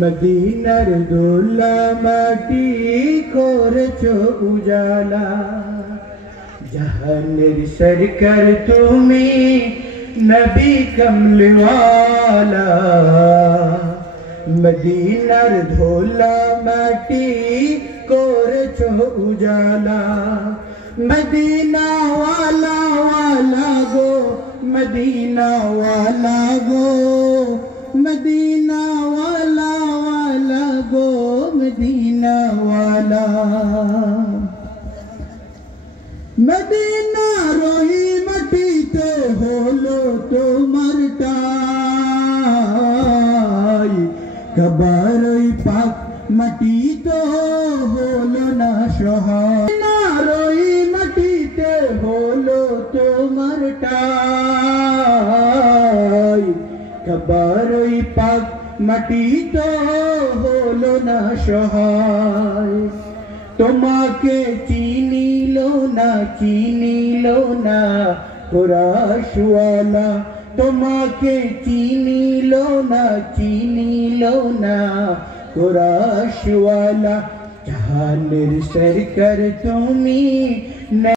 मदीनार दोला माटी करेছো उजाला जहानेर सरकार तुमी नबी कमली वाला मदीनार धोला माटी करेছো उजाला मदीना वाला वाला गो मदीना वाला गो मदीना वाला वाला गो मदीना वाला मदीना रोही मटीते होलो तोमार ठाई कबारोई पाक मटी तो होलो ना सहाय रोही मटीते होलो तोमार ठाई कबारोई पाक माटी तो होलो ना सहाय তোমাকে চিনিলো না কুরাশওয়ালা তোমাকে চিনিলো না কুরাশওয়ালা জাহানের সরকার তুমি